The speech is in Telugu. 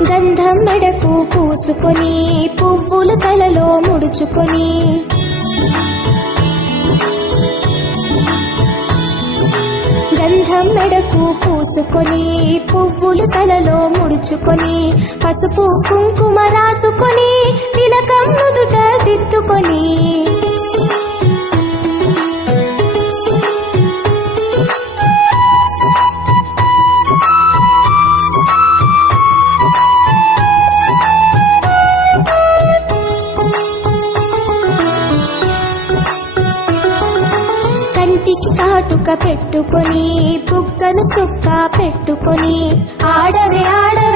గంధం మెడకు పూసుకొని పువ్వులు తలలో ముడుచుకొని గంధం మెడకు పూసుకొని పువ్వులు తలలో ముడుచుకొని పసుపు కుంకుమ రాసుకొని తిలకం నుదుట దిద్దుకొని కాటుక పెట్టుకొని బుగ్గను చుక్క పెట్టుకొని ఆడవే ఆడవే